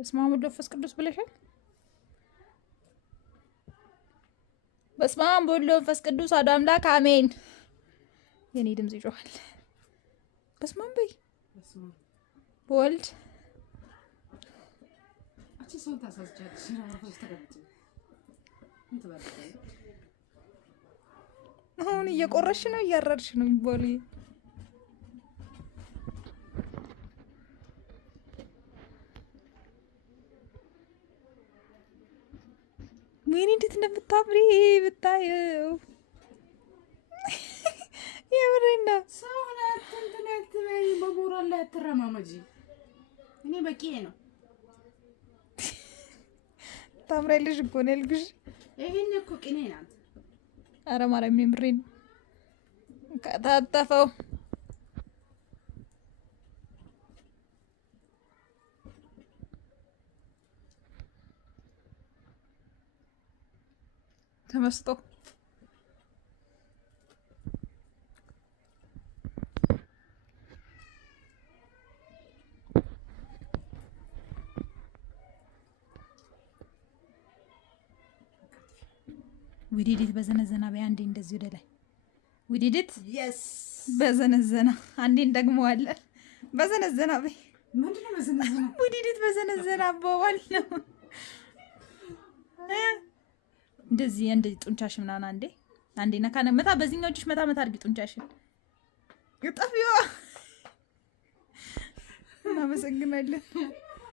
በስመ አብ ወወልድ ወመንፈስ ቅዱስ ብለሻል። በስመ አብ ወወልድ ወመንፈስ ቅዱስ አሐዱ አምላክ አሜን። የኔ ድምጽ ይጮሃል። በስመ አብ በይ ወልድ አሁን እየቆረሽ ነው እያረርሽ ነው የሚባለው። ምን እንዴት እንደምታምሪ ብታየው የምሬን ነው። ሰውና እንትን በይ በሞራል ላይ አትረማመጂ። እኔ በቂ ነው። ታምራለሽ እኮ ነው ያልኩሽ። ይሄን እኮ ቅኔ ናት። ኧረ ማርያም የምሬን ነው። ከታጠፈው ተመስጦ ውዲዲት በዘነዘና በይ አንዴ እንደዚህ ወደ ላይ ውዲዲት የስ በዘነዘና አንዴ እንደግመዋለን። በዘነዘና በይ ምንድነው በዘነዘና? ውዲዲት በዘነዘና አባባል ነው። እንደዚህ እንደዚህ ጡንቻሽ ምናምን አንዴ ነካ መታ በዚህኛው እጅሽ መታ አድርጊ ጡንቻሽን። ይጣፊዋ እናመሰግናለን።